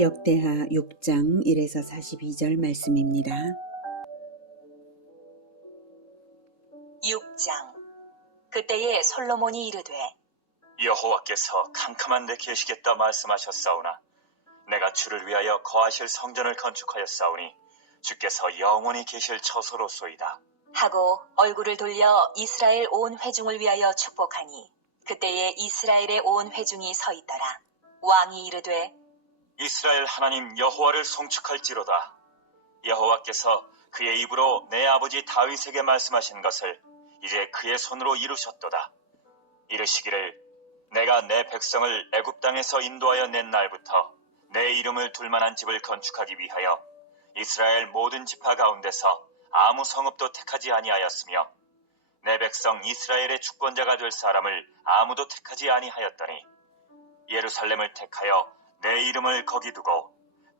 역대하 6장 1에서 42절 말씀입니다. 6장. 그때에 솔로몬이 이르되 여호와께서 캄캄한 데 계시겠다 말씀하셨사오나 내가 주를 위하여 거하실 성전을 건축하였사오니 주께서 영원히 계실 처소로소이다 하고 얼굴을 돌려 이스라엘 온 회중을 위하여 축복하니 그때에 이스라엘의 온 회중이 서 있더라. 왕이 이르되 이스라엘 하나님 여호와를 송축할지로다. 여호와께서 그의 입으로 내 아버지 다윗에게 말씀하신 것을 이제 그의 손으로 이루셨도다. 이르시기를 내가 내 백성을 애굽 땅에서 인도하여 낸 날부터 내 이름을 둘 만한 집을 건축하기 위하여 이스라엘 모든 지파 가운데서 아무 성읍도 택하지 아니하였으며 내 백성 이스라엘의 주권자가 될 사람을 아무도 택하지 아니하였더니 예루살렘을 택하여 내 이름을 거기 두고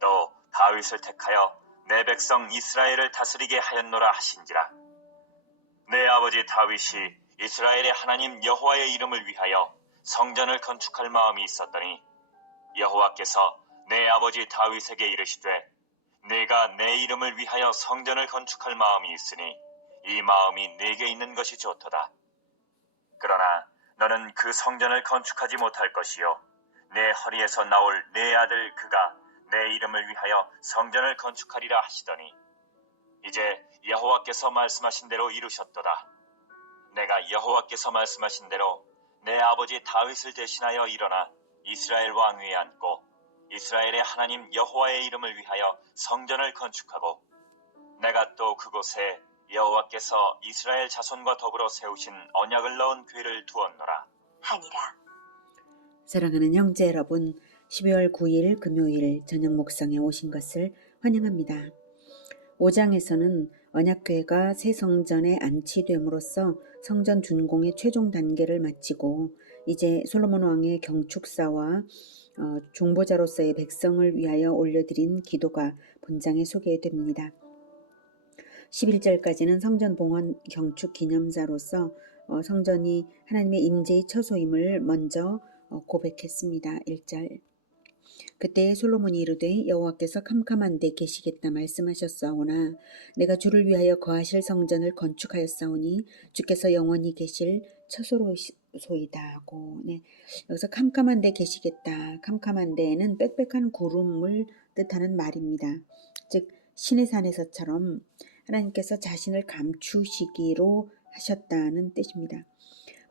또 다윗을 택하여 내 백성 이스라엘을 다스리게 하였노라 하신지라. 내 아버지 다윗이 이스라엘의 하나님 여호와의 이름을 위하여 성전을 건축할 마음이 있었더니 여호와께서 내 아버지 다윗에게 이르시되 네가 내 이름을 위하여 성전을 건축할 마음이 있으니 이 마음이 네게 있는 것이 좋도다. 그러나 너는 그 성전을 건축하지 못할 것이요 내 허리에서 나올 내 아들 그가 내 이름을 위하여 성전을 건축하리라 하시더니 이제 여호와께서 말씀하신 대로 이루셨도다. 내가 여호와께서 말씀하신 대로 내 아버지 다윗을 대신하여 일어나 이스라엘 왕위에 앉고 이스라엘의 하나님 여호와의 이름을 위하여 성전을 건축하고 내가 또 그곳에 여호와께서 이스라엘 자손과 더불어 세우신 언약을 넣은 궤를 두었노라 하니라. 사랑하는 형제 여러분, 12월 9일 금요일 저녁 목성에 오신 것을 환영합니다. 5장에서는 언약궤가 새 성전에 안치됨으로써 성전 준공의 최종 단계를 마치고 이제 솔로몬 왕의 경축사와 중보자로서의 백성을 위하여 올려드린 기도가 본장에 소개됩니다. 11절까지는 성전 봉헌 경축 기념사로서 성전이 하나님의 임재의 처소임을 먼저 고백했습니다. 1절. 그때 솔로몬이 이르되 여호와께서 캄캄한 데 계시겠다 말씀하셨사오나 내가 주를 위하여 거하실 성전을 건축하였사오니 주께서 영원히 계실 처소로소이다 하고, 여기서 캄캄한 데 계시겠다. 캄캄한 데에는 빽빽한 구름을 뜻하는 말입니다. 즉 신의 산에서처럼 하나님께서 자신을 감추시기로 하셨다는 뜻입니다.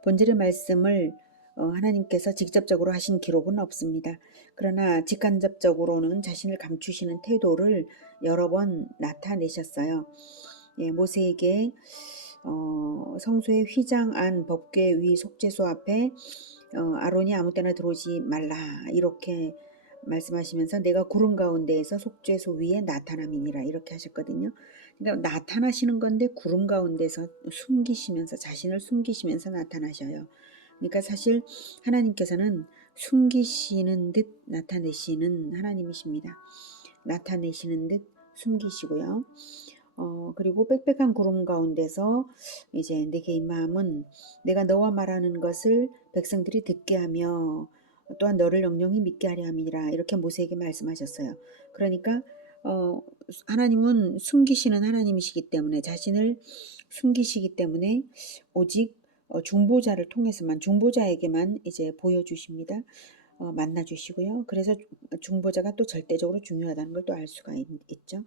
본질의 말씀을 하나님께서 직접적으로 하신 기록은 없습니다. 그러나 직간접적으로는 자신을 감추시는 태도를 여러 번 나타내셨어요. 모세에게 성소의 휘장 안 법궤 위 속죄소 앞에 아론이 아무 때나 들어오지 말라 이렇게 말씀하시면서 내가 구름 가운데에서 속죄소 위에 나타남이니라 이렇게 하셨거든요. 그러니까 나타나시는 건데 구름 가운데서 숨기시면서 자신을 숨기시면서 나타나셔요. 그러니까 사실 하나님께서는 숨기시는 듯 나타내시는 하나님이십니다. 나타내시는 듯 숨기시고요. 그리고 빽빽한 구름 가운데서 이제 내 개인 마음은 내가 너와 말하는 것을 백성들이 듣게 하며 또한 너를 영영히 믿게 하려 함이니라 이렇게 모세에게 말씀하셨어요. 그러니까 하나님은 숨기시는 하나님이시기 때문에 자신을 숨기시기 때문에 오직 중보자를 통해서만 중보자에게만 이제 보여주십니다. 만나주시고요. 그래서 중보자가 또 절대적으로 중요하다는 걸 또 알 수가 있죠.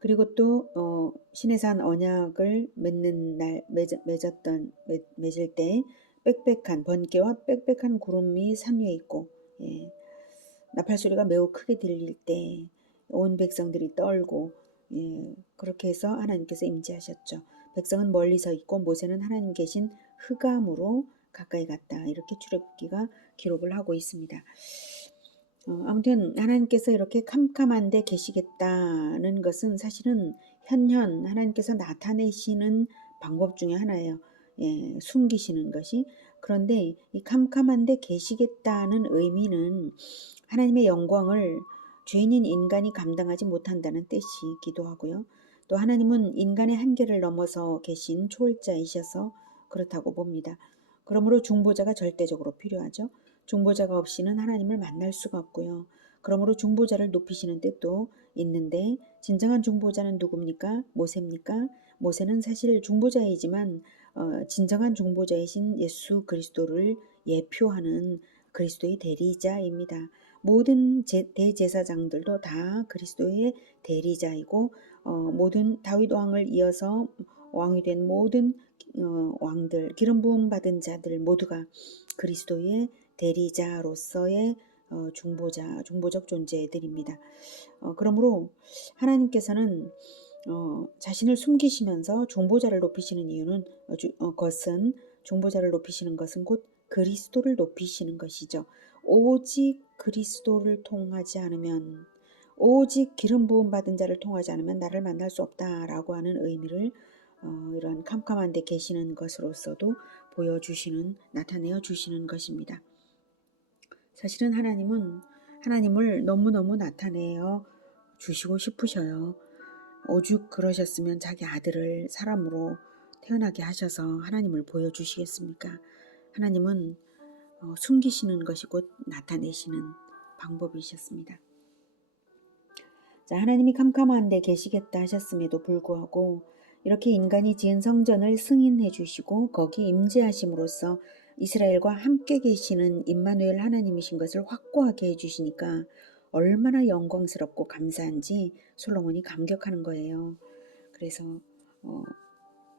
그리고 또 신의 산 언약을 맺는 날 맺을 때 빽빽한 번개와 빽빽한 구름이 산 위에 있고 나팔 소리가 매우 크게 들릴 때 온 백성들이 떨고 그렇게 해서 하나님께서 임재하셨죠. 백성은 멀리 서 있고 모세는 하나님 계신 흑암으로 가까이 갔다. 이렇게 출애굽기가 기록을 하고 있습니다. 아무튼 하나님께서 이렇게 캄캄한 데 계시겠다는 것은 사실은 현현 하나님께서 나타내시는 방법 중에 하나예요. 숨기시는 것이. 그런데 이 캄캄한 데 계시겠다는 의미는 하나님의 영광을 죄인인 인간이 감당하지 못한다는 뜻이기도 하고요. 또 하나님은 인간의 한계를 넘어서 계신 초월자이셔서 그렇다고 봅니다. 그러므로 중보자가 절대적으로 필요하죠. 중보자가 없이는 하나님을 만날 수가 없고요. 그러므로 중보자를 높이시는 뜻도 있는데 진정한 중보자는 누굽니까? 모세입니까? 모세는 사실 중보자이지만 진정한 중보자이신 예수 그리스도를 예표하는 그리스도의 대리자입니다. 모든 대제사장들도 다 그리스도의 대리자이고 모든 다윗 왕을 이어서 왕이 된 모든 왕들, 기름 부음 받은 자들 모두가 그리스도의 대리자로서의 중보적 존재들입니다. 그러므로 하나님께서는 자신을 숨기시면서 중보자를 높이시는 이유는 중보자를 높이시는 것은 곧 그리스도를 높이시는 것이죠. 오직 그리스도를 통하지 않으면, 오직 기름 부음 받은 자를 통하지 않으면 나를 만날 수 없다라고 하는 의미를 이런 캄캄한 데 계시는 것으로서도 나타내어 주시는 것입니다. 사실은 하나님은 하나님을 너무너무 나타내어 주시고 싶으셔요. 오죽 그러셨으면 자기 아들을 사람으로 태어나게 하셔서 하나님을 보여주시겠습니까? 하나님은 숨기시는 것이 곧 나타내시는 방법이셨습니다. 자, 하나님이 캄캄한 데 계시겠다 하셨음에도 불구하고 이렇게 인간이 지은 성전을 승인해 주시고 거기 임재하심으로써 이스라엘과 함께 계시는 임마누엘 하나님이신 것을 확고하게 해주시니까 얼마나 영광스럽고 감사한지 솔로몬이 감격하는 거예요. 그래서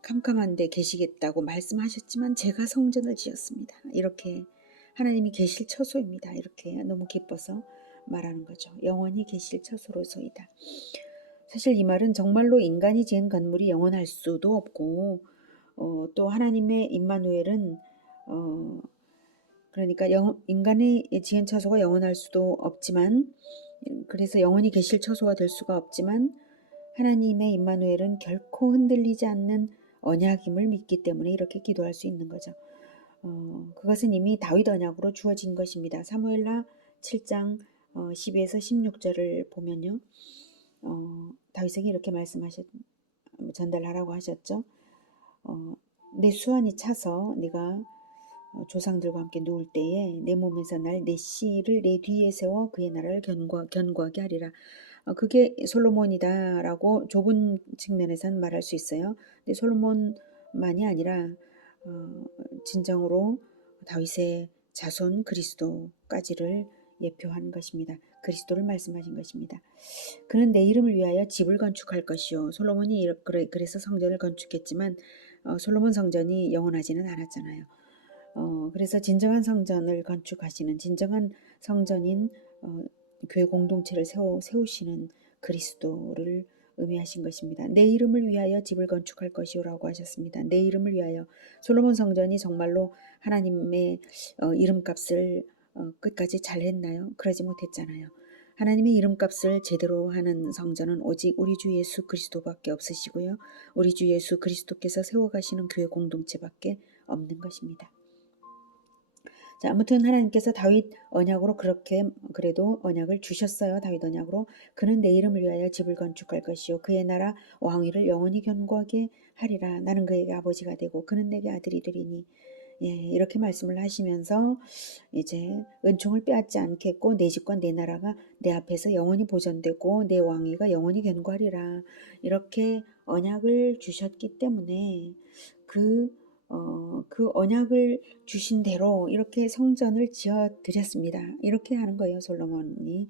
캄캄한 데 계시겠다고 말씀하셨지만 제가 성전을 지었습니다. 이렇게 하나님이 계실 처소입니다. 이렇게 너무 기뻐서 말하는 거죠. 영원히 계실 처소로소이다. 사실 이 말은 정말로 인간이 지은 건물이 영원할 수도 없고 또 하나님의 임마누엘은 그러니까 인간이 지은 처소가 영원할 수도 없지만 그래서 영원히 계실 처소가 될 수가 없지만 하나님의 임마누엘은 결코 흔들리지 않는 언약임을 믿기 때문에 이렇게 기도할 수 있는 거죠. 그것은 이미 다윗 언약으로 주어진 것입니다. 사무엘하 7장 12에서 16절을 보면요. 다윗에게 이렇게 전달하라고 하셨죠. 내 수완이 차서 네가 조상들과 함께 누울 때에 내 몸에서 날 내 씨를 내 뒤에 세워 그의 나라를 견고하게 하리라. 그게 솔로몬이다라고 좁은 측면에서는 말할 수 있어요. 근데 솔로몬만이 아니라 진정으로 다윗의 자손 그리스도까지를 예표한 것입니다. 그리스도를 말씀하신 것입니다. 그는 내 이름을 위하여 집을 건축할 것이요. 솔로몬이 그래서 성전을 건축했지만 솔로몬 성전이 영원하지는 않았잖아요. 그래서 진정한 성전을 건축하시는 진정한 성전인 교회 공동체를 세우시는 그리스도를 의미하신 것입니다. 내 이름을 위하여 집을 건축할 것이요라고 하셨습니다. 내 이름을 위하여. 솔로몬 성전이 정말로 하나님의 이름값을 끝까지 잘 했나요? 그러지 못했잖아요. 하나님의 이름값을 제대로 하는 성전은 오직 우리 주 예수 그리스도밖에 없으시고요. 우리 주 예수 그리스도께서 세워가시는 교회 공동체밖에 없는 것입니다. 자, 아무튼 하나님께서 다윗 언약으로 그래도 언약을 주셨어요. 다윗 언약으로. 그는 내 이름을 위하여 집을 건축할 것이요 그의 나라 왕위를 영원히 견고하게 하리라. 나는 그에게 아버지가 되고 그는 내게 아들이 되리니. 예, 이렇게 말씀을 하시면서 이제 은총을 빼앗지 않겠고 내 집과 내 나라가 내 앞에서 영원히 보존되고 내 왕위가 영원히 견고하리라. 이렇게 언약을 주셨기 때문에 그 언약을 주신 대로 이렇게 성전을 지어 드렸습니다. 이렇게 하는 거예요, 솔로몬이.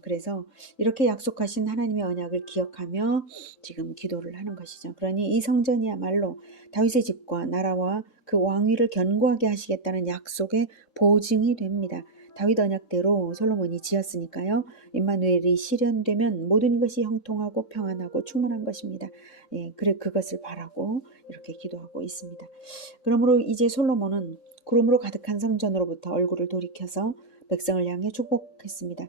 그래서 이렇게 약속하신 하나님의 언약을 기억하며 지금 기도를 하는 것이죠. 그러니 이 성전이야말로 다윗의 집과 나라와 그 왕위를 견고하게 하시겠다는 약속의 보증이 됩니다. 다윗 언약대로 솔로몬이 지었으니까요. 임마누엘이 실현되면 모든 것이 형통하고 평안하고 충만한 것입니다. 예, 그래 그것을 바라고 이렇게 기도하고 있습니다. 그러므로 이제 솔로몬은 구름으로 가득한 성전으로부터 얼굴을 돌이켜서 백성을 향해 축복했습니다.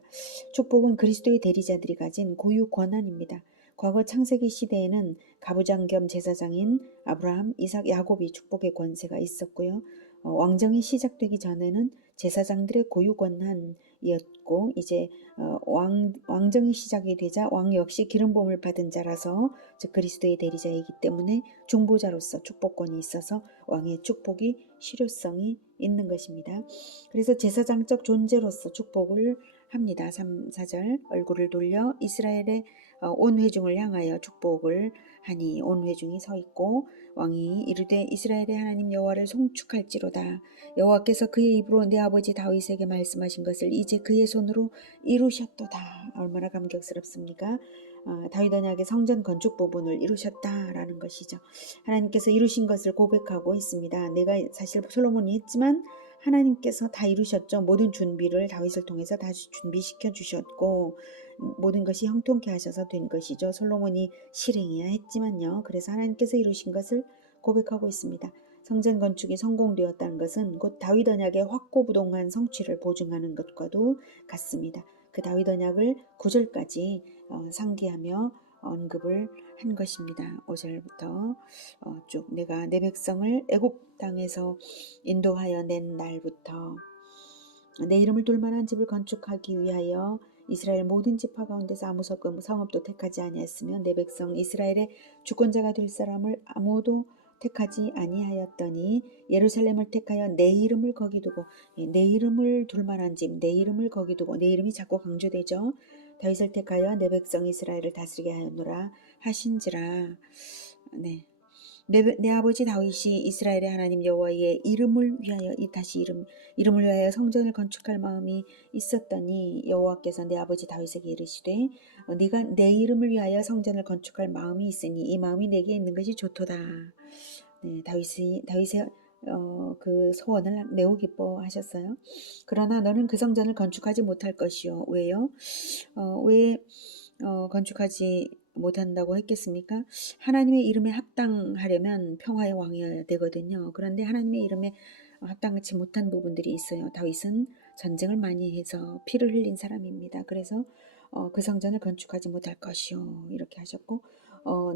축복은 그리스도의 대리자들이 가진 고유 권한입니다. 과거 창세기 시대에는 가부장 겸 제사장인 아브라함, 이삭, 야곱이 축복의 권세가 있었고요. 왕정이 시작되기 전에는 제사장들의 고유 권한이었고 이제 왕정이 시작이 되자 왕 역시 기름 부음을 받은 자라서 즉 그리스도의 대리자이기 때문에 중보자로서 축복권이 있어서 왕의 축복이 실효성이 있는 것입니다. 그래서 제사장적 존재로서 축복을 합니다. 3, 4절 얼굴을 돌려 이스라엘의 온 회중을 향하여 축복을 하니 온 회중이 서 있고 왕이 이르되 이스라엘의 하나님 여호와를 송축할지로다. 여호와께서 그의 입으로 내 아버지 다윗에게 말씀하신 것을 이제 그의 손으로 이루셨도다. 얼마나 감격스럽습니까? 다윗 언약의 성전 건축 부분을 이루셨다라는 것이죠. 하나님께서 이루신 것을 고백하고 있습니다. 내가 사실 솔로몬이 했지만 하나님께서 다 이루셨죠. 모든 준비를 다윗을 통해서 다 준비시켜 주셨고 모든 것이 형통케 하셔서 된 것이죠. 솔로몬이 실행해야 했지만요. 그래서 하나님께서 이루신 것을 고백하고 있습니다. 성전 건축이 성공되었다는 것은 곧 다윗 언약의 확고부동한 성취를 보증하는 것과도 같습니다. 그 다윗 언약을 9절까지 상기하며 언급을 한 것입니다. 5절부터 쭉 내가 내 백성을 애굽 땅에서 인도하여 낸 날부터 내 이름을 둘 만한 집을 건축하기 위하여 이스라엘 모든 지파 가운데서 아무 성읍도 택하지 아니했으며 내 백성 이스라엘의 주권자가 될 사람을 아무도 택하지 아니하였더니 예루살렘을 택하여 내 이름을 거기 두고 내 이름을 둘 만한 집, 내 이름을 거기 두고 내 이름이 자꾸 강조되죠. 다윗을 택하여 내 백성 이스라엘을 다스리게 하였노라 하신지라. 내 아버지 다윗이 이스라엘의 하나님 여호와의 이름을 위하여 다시 이름을 위하여 성전을 건축할 마음이 있었더니 여호와께서 내 아버지 다윗에게 이르시되 네가 내 이름을 위하여 성전을 건축할 마음이 있으니 이 마음이 내게 있는 것이 좋도다. 다윗의 그 소원을 매우 기뻐하셨어요. 그러나 너는 그 성전을 건축하지 못할 것이요. 왜요? 왜 건축하지 못한다고 했겠습니까? 하나님의 이름에 합당하려면 평화의 왕이어야 되거든요. 그런데 하나님의 이름에 합당하지 못한 부분들이 있어요. 다윗은 전쟁을 많이 해서 피를 흘린 사람입니다. 그래서 그 성전을 건축하지 못할 것이요. 이렇게 하셨고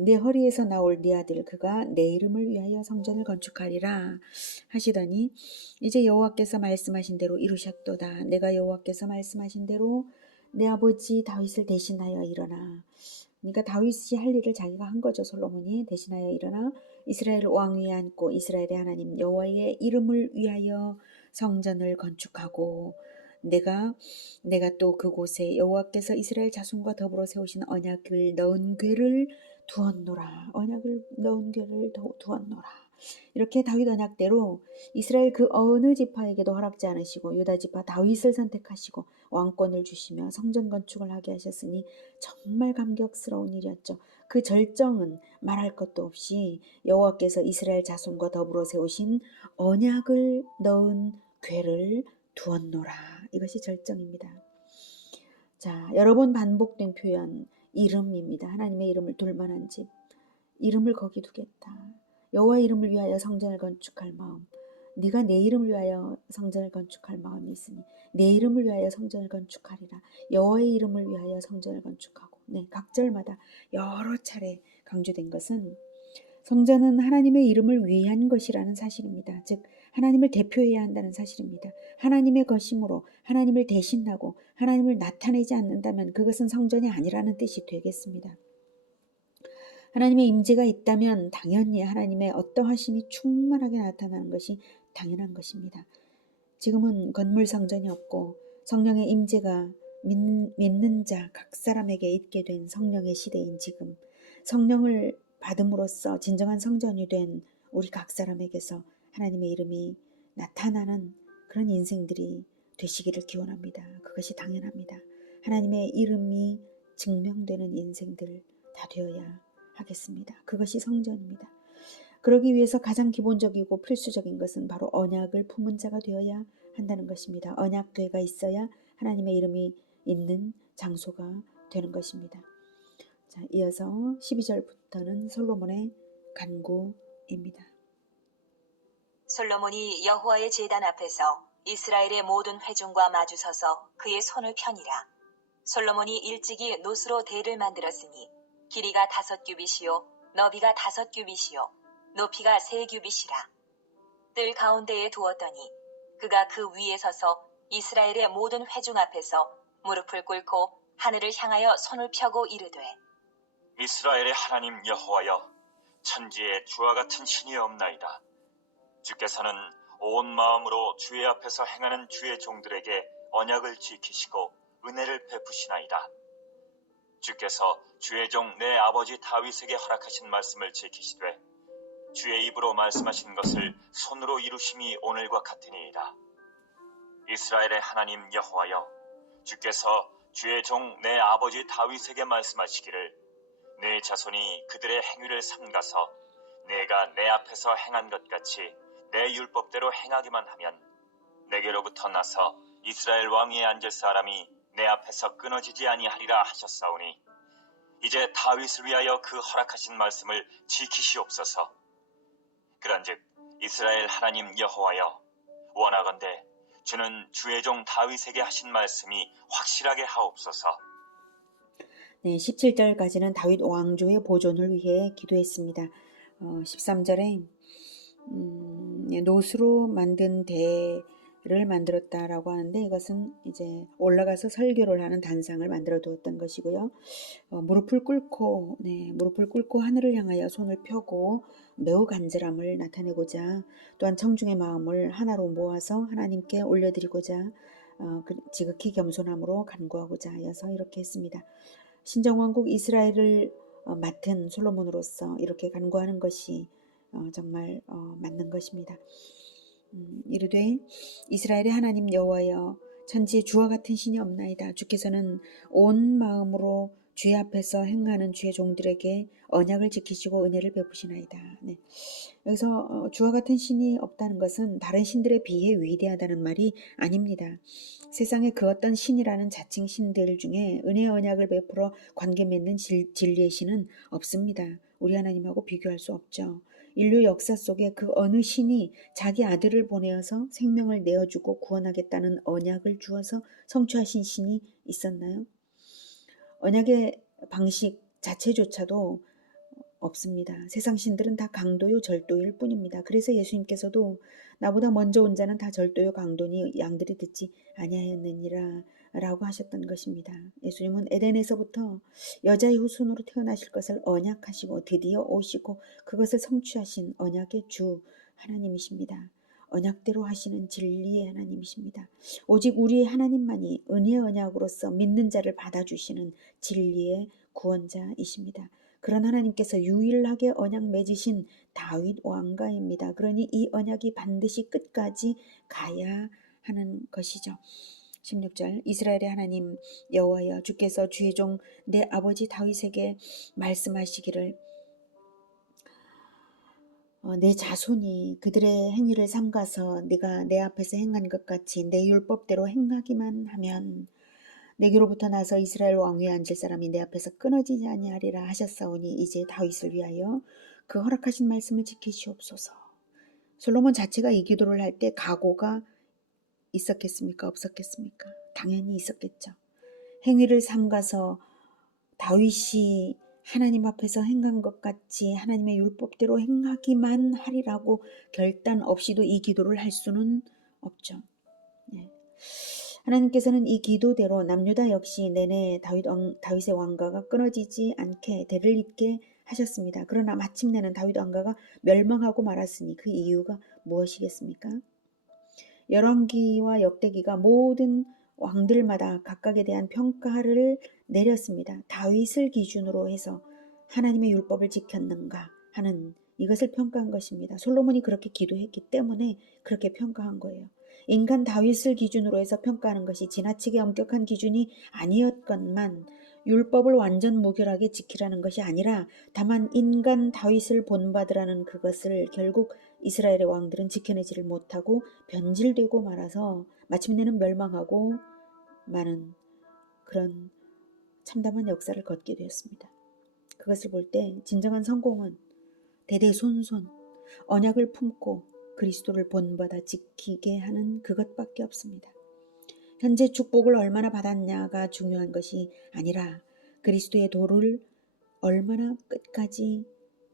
내 허리에서 나올 네 아들 그가 내 이름을 위하여 성전을 건축하리라 하시더니 이제 여호와께서 말씀하신 대로 이루셨도다. 내가 여호와께서 말씀하신 대로 내 아버지 다윗을 대신하여 일어나. 그러니까 다윗이 할 일을 자기가 한 거죠. 솔로몬이 대신하여 일어나 이스라엘 왕 위에 앉고 이스라엘의 하나님 여호와의 이름을 위하여 성전을 건축하고 내가 또 그곳에 여호와께서 이스라엘 자손과 더불어 세우신 언약을 넣은 궤를 두었노라. 언약을 넣은 궤를 두었노라. 이렇게 다윗 언약대로 이스라엘 그 어느 지파에게도 허락지 않으시고 유다 지파 다윗을 선택하시고 왕권을 주시며 성전 건축을 하게 하셨으니 정말 감격스러운 일이었죠. 그 절정은 말할 것도 없이 여호와께서 이스라엘 자손과 더불어 세우신 언약을 넣은 궤를 두었노라. 이것이 절정입니다. 자, 여러 번 반복된 표현 이름입니다. 하나님의 이름을 둘 만한 집, 이름을 거기 두겠다. 여호와 이름을 위하여 성전을 건축할 마음, 네가 내 이름을 위하여 성전을 건축할 마음이 있으니 내 이름을 위하여 성전을 건축하리라. 여호와의 이름을 위하여 성전을 건축하고 각 절마다 여러 차례 강조된 것은 성전은 하나님의 이름을 위한 것이라는 사실입니다. 즉 하나님을 대표해야 한다는 사실입니다. 하나님의 것이므로 하나님을 대신하고 하나님을 나타내지 않는다면 그것은 성전이 아니라는 뜻이 되겠습니다. 하나님의 임재가 있다면 당연히 하나님의 어떠하심이 충만하게 나타나는 것이 당연한 것입니다. 지금은 건물 성전이 없고 성령의 임재가 믿는 자 각 사람에게 있게 된 성령의 시대인 지금 성령을 받음으로써 진정한 성전이 된 우리 각 사람에게서 하나님의 이름이 나타나는 그런 인생들이 되시기를 기원합니다. 그것이 당연합니다. 하나님의 이름이 증명되는 인생들 다 되어야 하겠습니다. 그것이 성전입니다. 그러기 위해서 가장 기본적이고 필수적인 것은 바로 언약을 품은 자가 되어야 한다는 것입니다. 언약궤가 있어야 하나님의 이름이 있는 장소가 되는 것입니다. 자, 이어서 12절부터는 솔로몬의 간구입니다. 솔로몬이 여호와의 제단 앞에서 이스라엘의 모든 회중과 마주서서 그의 손을 펴니라. 솔로몬이 일찍이 노스로 대를 만들었으니 길이가 5규빗이요 너비가 5규빗이요 높이가 3규빗이라. 뜰 가운데에 두었더니 그가 그 위에 서서 이스라엘의 모든 회중 앞에서 무릎을 꿇고 하늘을 향하여 손을 펴고 이르되 이스라엘의 하나님 여호와여, 천지에 주와 같은 신이 없나이다. 주께서는 온 마음으로 주의 앞에서 행하는 주의 종들에게 언약을 지키시고 은혜를 베푸시나이다. 주께서 주의 종 내 아버지 다윗에게 허락하신 말씀을 지키시되 주의 입으로 말씀하신 것을 손으로 이루심이 오늘과 같으니이다. 이스라엘의 하나님 여호와여, 주께서 주의 종 내 아버지 다윗에게 말씀하시기를 내 자손이 그들의 행위를 삼가서 내가 내 앞에서 행한 것 같이 내 율법대로 행하기만 하면 내게로부터 나서 이스라엘 왕위에 앉을 사람이 내 앞에서 끊어지지 아니하리라 하셨사오니 이제 다윗을 위하여 그 허락하신 말씀을 지키시옵소서. 그런즉 이스라엘 하나님 여호와여, 원하건대 주는 주의 종 다윗에게 하신 말씀이 확실하게 하옵소서. 네, 17절까지는 다윗 왕조의 보존을 위해 기도했습니다. 13절에 노수로 만든 대를 만들었다라고 하는데 이것은 이제 올라가서 설교를 하는 단상을 만들어 두었던 것이고요. 무릎을 꿇고 하늘을 향하여 손을 펴고 매우 간절함을 나타내고자 또한 청중의 마음을 하나로 모아서 하나님께 올려드리고자 지극히 겸손함으로 간구하고자 하여서 이렇게 했습니다. 신정왕국 이스라엘을 맡은 솔로몬으로서 이렇게 간구하는 것이 정말 맞는 것입니다. 이르되 이스라엘의 하나님 여호와여, 천지에 주와 같은 신이 없나이다. 주께서는 온 마음으로 주의 앞에서 행하는 주의 종들에게 언약을 지키시고 은혜를 베푸시나이다. 네. 여기서 주와 같은 신이 없다는 것은 다른 신들에 비해 위대하다는 말이 아닙니다. 세상에 그 어떤 신이라는 자칭 신들 중에 은혜의 언약을 베풀어 관계 맺는 진리의 신은 없습니다. 우리 하나님하고 비교할 수 없죠. 인류 역사 속에 그 어느 신이 자기 아들을 보내어서 생명을 내어주고 구원하겠다는 언약을 주어서 성취하신 신이 있었나요? 언약의 방식 자체조차도 없습니다. 세상 신들은 다 강도요 절도일 뿐입니다. 그래서 예수님께서도 나보다 먼저 온 자는 다 절도요 강도니 양들이 듣지 아니하였느니라 라고 하셨던 것입니다. 예수님은 에덴에서부터 여자의 후손으로 태어나실 것을 언약하시고 드디어 오시고 그것을 성취하신 언약의 주 하나님이십니다. 언약대로 하시는 진리의 하나님이십니다. 오직 우리의 하나님만이 은혜의 언약으로서 믿는 자를 받아주시는 진리의 구원자이십니다. 그런 하나님께서 유일하게 언약 맺으신 다윗 왕가입니다. 그러니 이 언약이 반드시 끝까지 가야 하는 것이죠. 16절 이스라엘의 하나님 여호와여, 주께서 주의 종 내 아버지 다윗에게 말씀하시기를 내 자손이 그들의 행위를 삼가서 네가 내 앞에서 행한 것 같이 내 율법대로 행하기만 하면 내게로부터 나서 이스라엘 왕위에 앉을 사람이 내 앞에서 끊어지지 아니하리라 하셨사오니 이제 다윗을 위하여 그 허락하신 말씀을 지키시옵소서. 솔로몬 자체가 이 기도를 할 때 각오가 있었겠습니까? 없었겠습니까? 당연히 있었겠죠. 행위를 삼가서 다윗이 하나님 앞에서 행한 것 같이 하나님의 율법대로 행하기만 하리라고 결단 없이도 이 기도를 할 수는 없죠. 네. 하나님께서는 이 기도대로 남유다 역시 내내 다윗의 왕가가 끊어지지 않게 대를 잇게 하셨습니다. 그러나 마침내는 다윗 왕가가 멸망하고 말았으니 그 이유가 무엇이겠습니까? 열왕기와 역대기가 모든 왕들마다 각각에 대한 평가를 내렸습니다. 다윗을 기준으로 해서 하나님의 율법을 지켰는가 하는 이것을 평가한 것입니다. 솔로몬이 그렇게 기도했기 때문에 그렇게 평가한 거예요. 인간 다윗을 기준으로 해서 평가하는 것이 지나치게 엄격한 기준이 아니었건만 율법을 완전 무결하게 지키라는 것이 아니라 다만 인간 다윗을 본받으라는 그것을 결국 이스라엘의 왕들은 지켜내지를 못하고 변질되고 말아서 마침내는 멸망하고 마는 그런 참담한 역사를 걷게 되었습니다. 그것을 볼 때 진정한 성공은 대대손손 언약을 품고 그리스도를 본받아 지키게 하는 그것밖에 없습니다. 현재 축복을 얼마나 받았냐가 중요한 것이 아니라 그리스도의 도를 얼마나 끝까지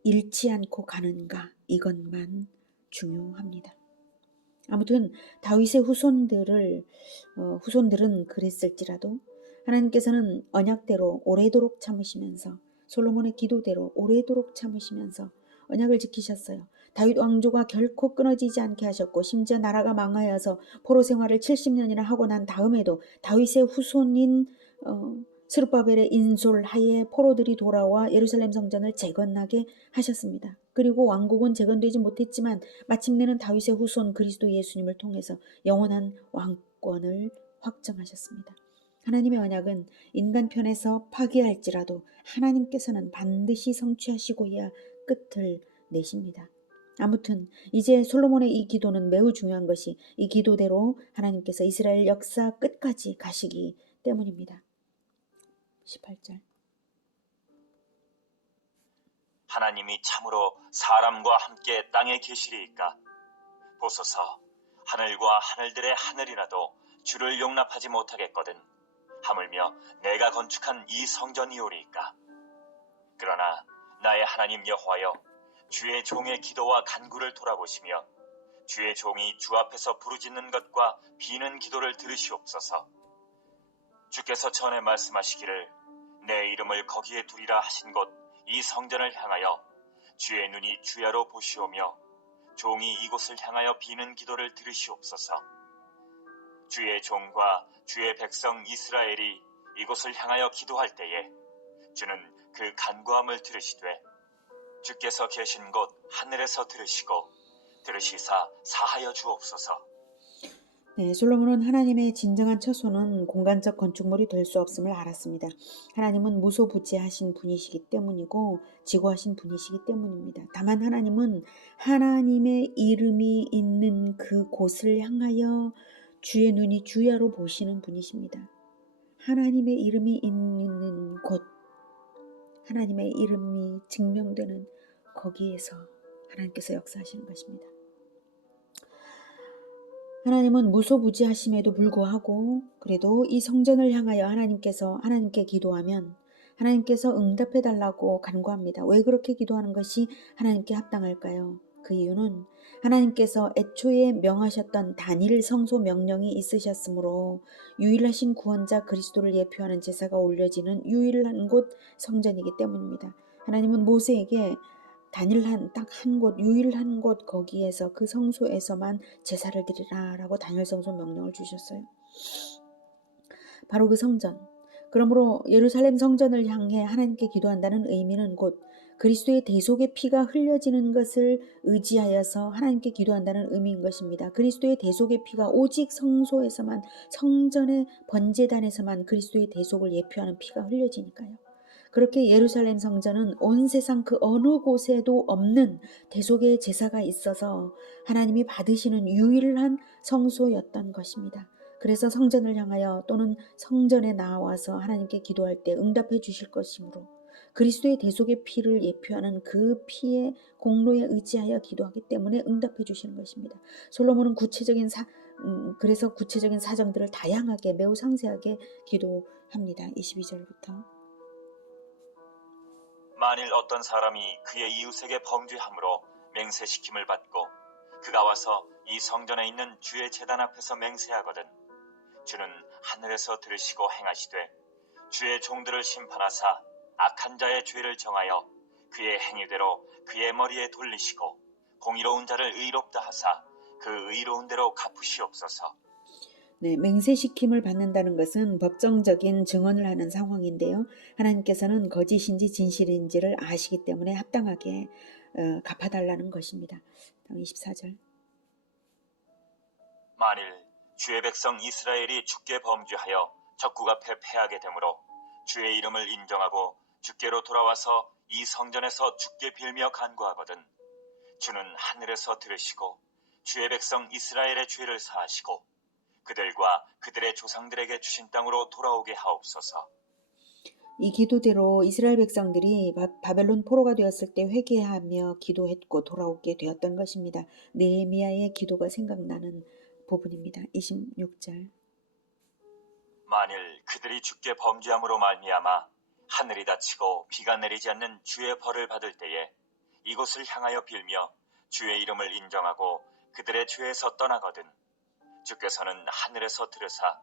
잃지 않고 가는가 이것만 중요합니다. 아무튼 다윗의 후손들은 그랬을지라도 하나님께서는 언약대로 오래도록 참으시면서 솔로몬의 기도대로 오래도록 참으시면서 언약을 지키셨어요. 다윗 왕조가 결코 끊어지지 않게 하셨고 심지어 나라가 망하여서 포로 생활을 70년이나 하고 난 다음에도 다윗의 후손인 스룹바벨의 인솔하에 포로들이 돌아와 예루살렘 성전을 재건하게 하셨습니다. 그리고 왕국은 재건되지 못했지만 마침내는 다윗의 후손 그리스도 예수님을 통해서 영원한 왕권을 확정하셨습니다. 하나님의 언약은 인간 편에서 파기할지라도 하나님께서는 반드시 성취하시고야 끝을 내십니다. 아무튼 이제 솔로몬의 이 기도는 매우 중요한 것이 이 기도대로 하나님께서 이스라엘 역사 끝까지 가시기 때문입니다. 18절. 하나님이 참으로 사람과 함께 땅에 계시리이까? 보소서, 하늘과 하늘들의 하늘이라도 주를 용납하지 못하겠거든. 하물며 내가 건축한 이 성전이오리이까? 그러나 나의 하나님 여호와여, 주의 종의 기도와 간구를 돌아보시며 주의 종이 주 앞에서 부르짖는 것과 비는 기도를 들으시옵소서. 주께서 전에 말씀하시기를 내 이름을 거기에 두리라 하신 곳 이 성전을 향하여 주의 눈이 주야로 보시오며 종이 이곳을 향하여 비는 기도를 들으시옵소서. 주의 종과 주의 백성 이스라엘이 이곳을 향하여 기도할 때에 주는 그 간구함을 들으시되 주께서 계신 곳 하늘에서 들으시고 들으시사 사하여 주옵소서. 네, 솔로몬은 하나님의 진정한 처소는 공간적 건축물이 될 수 없음을 알았습니다. 하나님은 무소부지하신 분이시기 때문이고 지고하신 분이시기 때문입니다. 다만 하나님은 하나님의 이름이 있는 그 곳을 향하여 주의 눈이 주야로 보시는 분이십니다. 하나님의 이름이 있는 곳, 하나님의 이름이 증명되는 거기에서 하나님께서 역사하시는 것입니다. 하나님은 무소부지하심에도 불구하고 그래도 이 성전을 향하여 하나님께 기도하면 하나님께서 응답해달라고 간구합니다. 왜 그렇게 기도하는 것이 하나님께 합당할까요? 그 이유는 하나님께서 애초에 명하셨던 단일 성소 명령이 있으셨으므로 유일하신 구원자 그리스도를 예표하는 제사가 올려지는 유일한 곳 성전이기 때문입니다. 하나님은 모세에게 단일한 딱 한 곳, 유일한 곳 거기에서 그 성소에서만 제사를 드리라라고 단일 성소 명령을 주셨어요. 바로 그 성전. 그러므로 예루살렘 성전을 향해 하나님께 기도한다는 의미는 곧 그리스도의 대속의 피가 흘려지는 것을 의지하여서 하나님께 기도한다는 의미인 것입니다. 그리스도의 대속의 피가 오직 성소에서만, 성전의 번제단에서만 그리스도의 대속을 예표하는 피가 흘려지니까요. 그렇게 예루살렘 성전은 온 세상 그 어느 곳에도 없는 대속의 제사가 있어서 하나님이 받으시는 유일한 성소였던 것입니다. 그래서 성전을 향하여 또는 성전에 나와서 하나님께 기도할 때 응답해 주실 것이므로 그리스도의 대속의 피를 예표하는 그 피의 공로에 의지하여 기도하기 때문에 응답해 주시는 것입니다. 솔로몬은 그래서 구체적인 사정들을 다양하게 매우 상세하게 기도합니다. 22절부터. 만일 어떤 사람이 그의 이웃에게 범죄함으로 맹세시킴을 받고 그가 와서 이 성전에 있는 주의 제단 앞에서 맹세하거든 주는 하늘에서 들으시고 행하시되 주의 종들을 심판하사 악한 자의 죄를 정하여 그의 행위대로 그의 머리에 돌리시고 공의로운 자를 의롭다 하사 그 의로운 대로 갚으시옵소서. 네, 맹세시킴을 받는다는 것은 법정적인 증언을 하는 상황인데요. 하나님께서는 거짓인지 진실인지를 아시기 때문에 합당하게 갚아달라는 것입니다. 24절. 만일 주의 백성 이스라엘이 주께 범죄하여 적국 앞에 패하게 되므로 주의 이름을 인정하고 주께로 돌아와서 이 성전에서 주께 빌며 간구하거든 주는 하늘에서 들으시고 주의 백성 이스라엘의 죄를 사하시고 그들과 그들의 조상들에게 주신 땅으로 돌아오게 하옵소서. 이 기도대로 이스라엘 백성들이 바벨론 포로가 되었을 때 회개하며 기도했고 돌아오게 되었던 것입니다. 느헤미야의 기도가 생각나는 부분입니다. 26절. 만일 그들이 주께 범죄함으로 말미암아 하늘이 닫히고 비가 내리지 않는 주의 벌을 받을 때에 이곳을 향하여 빌며 주의 이름을 인정하고 그들의 죄에서 떠나거든 주께서는 하늘에서 들으사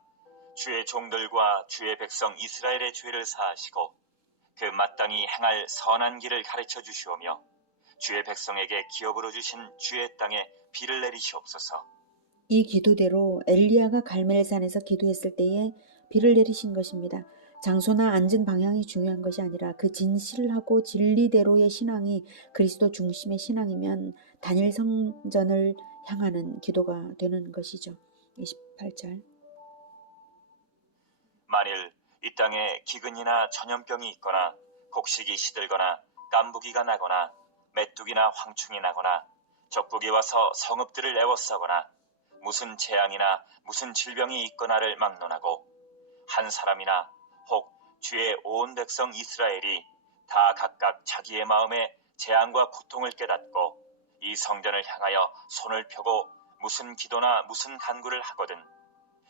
주의 종들과 주의 백성 이스라엘의 죄를 사하시고 그 마땅히 행할 선한 길을 가르쳐 주시오며 주의 백성에게 기업으로 주신 주의 땅에 비를 내리시옵소서. 이 기도대로 엘리야가 갈멜산에서 기도했을 때에 비를 내리신 것입니다. 장소나 앉은 방향이 중요한 것이 아니라 그 진실하고 진리대로의 신앙이 그리스도 중심의 신앙이면 단일 성전을 향하는 기도가 되는 것이죠. 28절. 만일 이 땅에 기근이나 전염병이 있거나 곡식이 시들거나 깐부기가 나거나 메뚜기나 황충이 나거나 적국이 와서 성읍들을 에워싸거나 무슨 재앙이나 무슨 질병이 있거나를 막론하고 한 사람이나 혹 주의 온 백성 이스라엘이 다 각각 자기의 마음에 재앙과 고통을 깨닫고 이 성전을 향하여 손을 펴고 무슨 기도나 무슨 간구를 하거든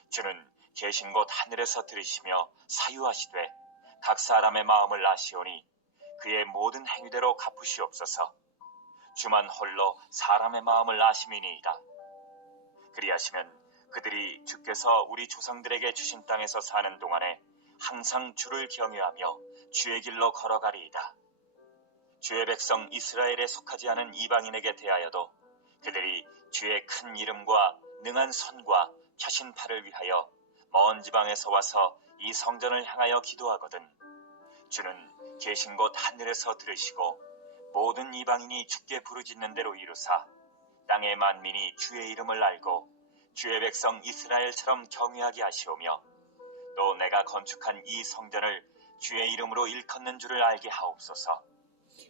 주는 계신 곳 하늘에서 들으시며 사유하시되 각 사람의 마음을 아시오니 그의 모든 행위대로 갚으시옵소서. 주만 홀로 사람의 마음을 아심이니이다. 그리하시면 그들이 주께서 우리 조상들에게 주신 땅에서 사는 동안에 항상 주를 경외하며 주의 길로 걸어가리이다. 주의 백성 이스라엘에 속하지 않은 이방인에게 대하여도 그들이 주의 큰 이름과 능한 손과 펴신 팔을 위하여 먼 지방에서 와서 이 성전을 향하여 기도하거든 주는 계신 곳 하늘에서 들으시고 모든 이방인이 주께 부르짖는 대로 이루사 땅의 만민이 주의 이름을 알고 주의 백성 이스라엘처럼 경외하게 하시오며 또 내가 건축한 이 성전을 주의 이름으로 일컫는 줄을 알게 하옵소서.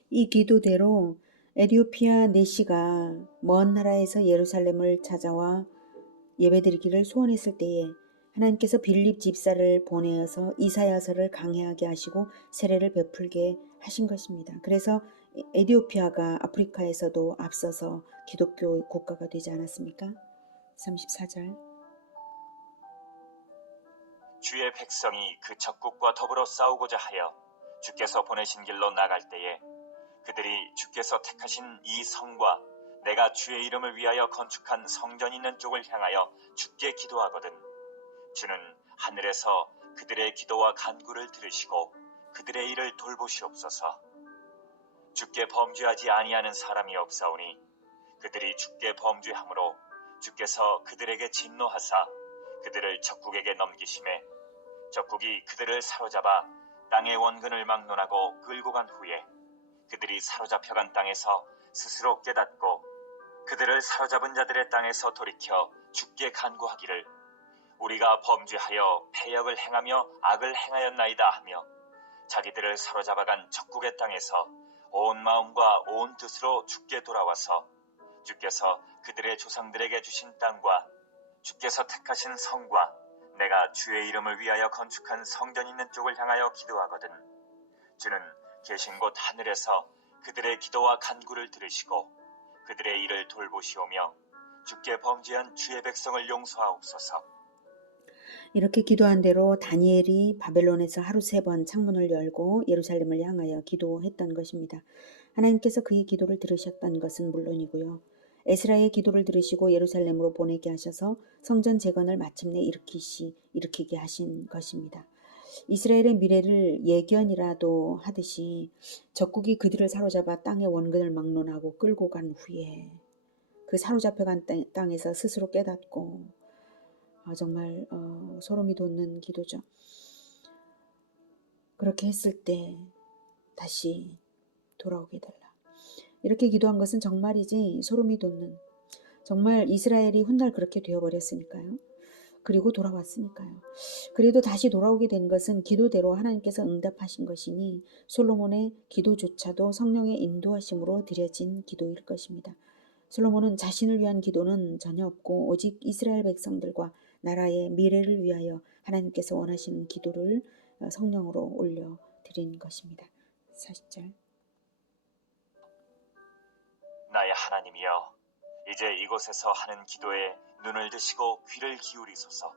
이 기도대로 에디오피아 내시가 먼 나라에서 예루살렘을 찾아와 예배드리기를 소원했을 때에 하나님께서 빌립 집사를 보내어서 이사야서를 강해하게 하시고 세례를 베풀게 하신 것입니다. 그래서 에디오피아가 아프리카에서도 앞서서 기독교 국가가 되지 않았습니까? 34절. 주의 백성이 그 적국과 더불어 싸우고자 하여 주께서 보내신 길로 나갈 때에 그들이 주께서 택하신 이 성과 내가 주의 이름을 위하여 건축한 성전 있는 쪽을 향하여 주께 기도하거든 주는 하늘에서 그들의 기도와 간구를 들으시고 그들의 일을 돌보시옵소서. 주께 범죄하지 아니하는 사람이 없사오니 그들이 주께 범죄함으로 주께서 그들에게 진노하사 그들을 적국에게 넘기심에 적국이 그들을 사로잡아 땅의 원근을 막론하고 끌고 간 후에 그들이 사로잡혀간 땅에서 스스로 깨닫고 그들을 사로잡은 자들의 땅에서 돌이켜 주께 간구하기를 우리가 범죄하여 패역을 행하며 악을 행하였나이다 하며 자기들을 사로잡아간 적국의 땅에서 온 마음과 온 뜻으로 주께 돌아와서 주께서 그들의 조상들에게 주신 땅과 주께서 택하신 성과 내가 주의 이름을 위하여 건축한 성전 있는 쪽을 향하여 기도하거든 주는 계신 곳 하늘에서 그들의 기도와 간구를 들으시고 그들의 일을 돌보시오며 주께 범죄한 주의 백성을 용서하옵소서. 이렇게 기도한 대로 다니엘이 바벨론에서 하루 3번 창문을 열고 예루살렘을 향하여 기도했던 것입니다. 하나님께서 그의 기도를 들으셨던 것은 물론이고요. 에스라의 기도를 들으시고 예루살렘으로 보내게 하셔서 성전 재건을 마침내 일으키게 하신 것입니다. 이스라엘의 미래를 예견이라도 하듯이 적국이 그들을 사로잡아 땅의 원근을 막론하고 끌고 간 후에 그 사로잡혀간 땅에서 스스로 깨닫고 정말 소름이 돋는 기도죠. 그렇게 했을 때 다시 돌아오게 달라. 이렇게 기도한 것은 정말이지 소름이 돋는 정말 이스라엘이 훗날 그렇게 되어버렸으니까요. 그리고 돌아왔으니까요. 그래도 다시 돌아오게 된 것은 기도대로 하나님께서 응답하신 것이니 솔로몬의 기도조차도 성령의 인도하심으로 드려진 기도일 것입니다. 솔로몬은 자신을 위한 기도는 전혀 없고 오직 이스라엘 백성들과 나라의 미래를 위하여 하나님께서 원하시는 기도를 성령으로 올려드린 것입니다. 40절. 나의 하나님이여 이제 이곳에서 하는 기도에 눈을 드시고 귀를 기울이소서.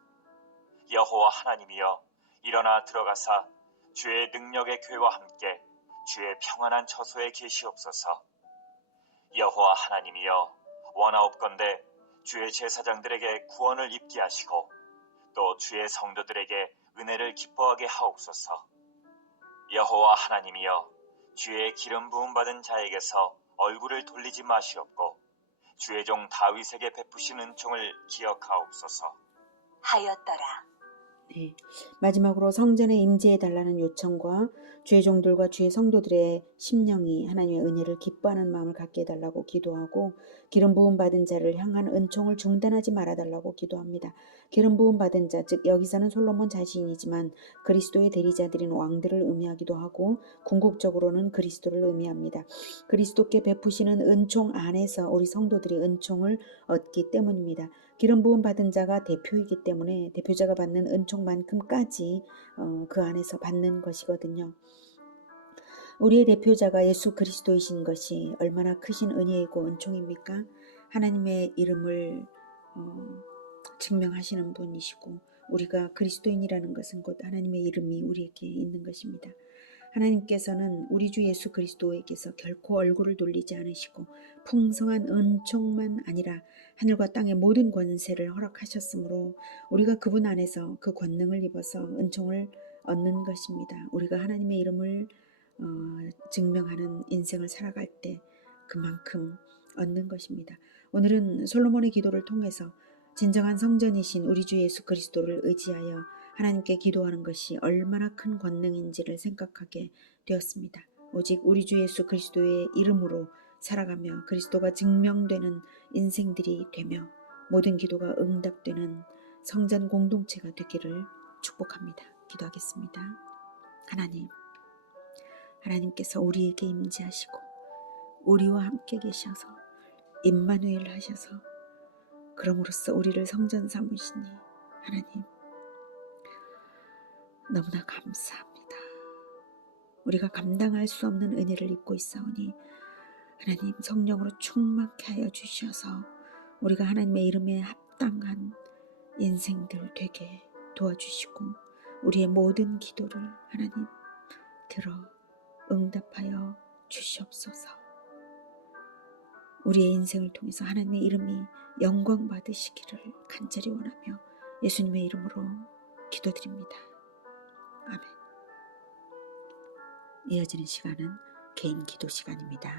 여호와 하나님이여 일어나 들어가사 주의 능력의 궤와 함께 주의 평안한 처소에 계시옵소서. 여호와 하나님이여 원하옵건대 주의 제사장들에게 구원을 입게 하시고 또 주의 성도들에게 은혜를 기뻐하게 하옵소서. 여호와 하나님이여, 주의 기름 부음 받은 자에게서 얼굴을 돌리지 마시옵고 주의 종 다윗에게 베푸신 은총을 기억하옵소서. 하였더라. 네. 마지막으로 성전에 임재해달라는 요청과 주의 종들과 주의 성도들의 심령이 하나님의 은혜를 기뻐하는 마음을 갖게 해달라고 기도하고 기름 부음 받은 자를 향한 은총을 중단하지 말아달라고 기도합니다. 기름 부음 받은 자, 즉 여기서는 솔로몬 자신이지만 그리스도의 대리자들인 왕들을 의미하기도 하고 궁극적으로는 그리스도를 의미합니다. 그리스도께 베푸시는 은총 안에서 우리 성도들이 은총을 얻기 때문입니다. 기름 부음 받은 자가 대표이기 때문에 대표자가 받는 은총만큼까지 그 안에서 받는 것이거든요. 우리의 대표자가 예수 그리스도이신 것이 얼마나 크신 은혜이고 은총입니까? 하나님의 이름을 증명하시는 분이시고 우리가 그리스도인이라는 것은 곧 하나님의 이름이 우리에게 있는 것입니다. 하나님께서는 우리 주 예수 그리스도에게서 결코 얼굴을 돌리지 않으시고 풍성한 은총만 아니라 하늘과 땅의 모든 권세를 허락하셨으므로 우리가 그분 안에서 그 권능을 입어서 은총을 얻는 것입니다. 우리가 하나님의 이름을 증명하는 인생을 살아갈 때 그만큼 얻는 것입니다. 오늘은 솔로몬의 기도를 통해서 진정한 성전이신 우리 주 예수 그리스도를 의지하여 하나님께 기도하는 것이 얼마나 큰 권능인지를 생각하게 되었습니다. 오직 우리 주 예수 그리스도의 이름으로 살아가며 그리스도가 증명되는 인생들이 되며 모든 기도가 응답되는 성전 공동체가 되기를 축복합니다. 기도하겠습니다. 하나님께서 우리에게 임재하시고 우리와 함께 계셔서 임마누엘 하셔서 그럼으로써 우리를 성전 삼으시니 하나님 너무나 감사합니다. 우리가 감당할 수 없는 은혜를 입고 있사오니 하나님 성령으로 충만케 하여 주셔서 우리가 하나님의 이름에 합당한 인생들 되게 도와주시고 우리의 모든 기도를 하나님 들어 응답하여 주시옵소서. 우리의 인생을 통해서 하나님의 이름이 영광 받으시기를 간절히 원하며 예수님의 이름으로 기도드립니다. 아멘. 이어지는 시간은 개인 기도 시간입니다.